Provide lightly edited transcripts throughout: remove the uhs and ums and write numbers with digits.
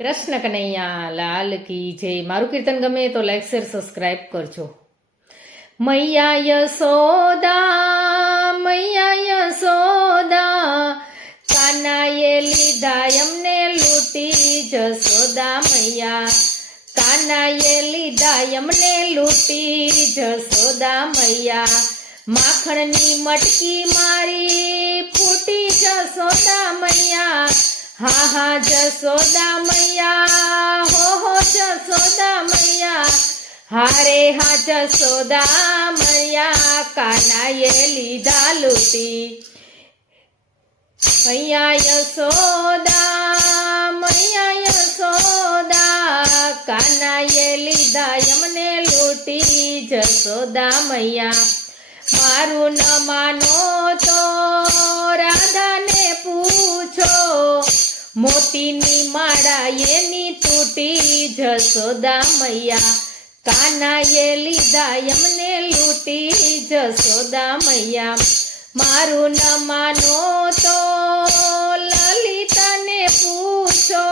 કૃષ્ણ કનૈયા લાલ કી જય. મારું કીર્તન ગમે તો લાઈક શેર સબસ્ક્રાઇબ કરજો. મૈયા યશોદા કાનાએ લીધા એમને લૂંટી. જશોદા મૈયા કાનાએ લીધા એમને લૂંટી. જશોદા મૈયા માખણની મટકી મારી ફૂટી. જશોદા મૈયા હા હા જશોદા મૈયા હો જશોદા મૈયા હારે હા જશોદા મૈયા કાનાએ લીધા લૂંટી. મૈયા યશોદા કાનાએ લીધા એમને લૂંટી. જશોદા મૈયા મારું ન માનો તો રાધાને પૂછો. મોતીની માળા એની તૂટી. જશોદા મૈયા કાનાએ લીધા એમને લૂંટી. જશોદા મૈયા મારું ન માનો તો લલિતાને પૂછો.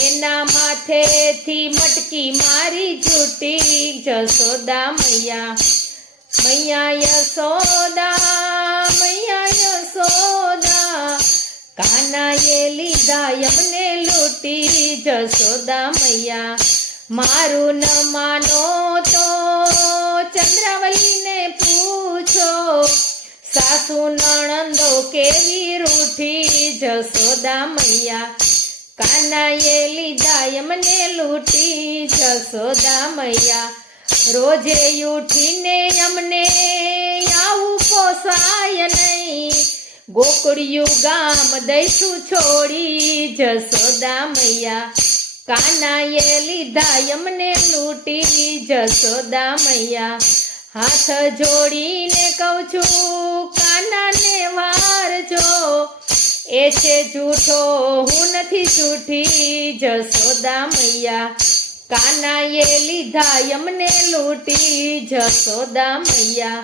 એના માથેથી મટકી મારી છૂટી. જશોદા મૈયા મૈયા યશોદા કાનાએ લીધા એમને લૂંટી. જશોદા મૈયા મારું ન માનો તો ચંદ્રાવલીને પૂછો. સાસુ નણંદો કેવી રૂઠી. જશોદા મૈયા કાનાએ લીધા એમને લૂંટી. જશોદા મૈયા રોજે ઉઠીને અમને આવું પોસાય નહીં. ગોકળિયું ગામ દઈશું છોડી. જશોદા મૈયા કાનાએ લીધા એમને લૂંટી. જશોદા મૈયા હાથ જોડીને કહું છું કાનાને વારજો. એ છે જૂઠો હું નથી જૂઠી. જશોદા મૈયા કાનાએ લીધા એમને લૂંટી. જશોદા મૈયા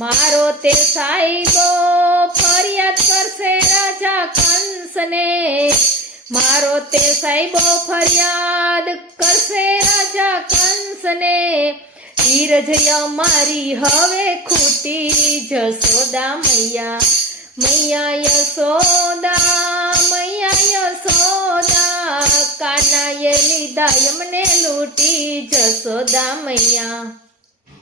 મારો તે સાહેબો ફરિયાદ કરશે રાજા કંસને. મારો તે સાહેબો ફરિયાદ કરશે રાજા કંસને. ધીરજ અમારી હવે ખૂટી. જશોદા મૈયા મૈયા યશોદા કાનાએ લીધા એમને લૂંટી. જશોદા મૈયા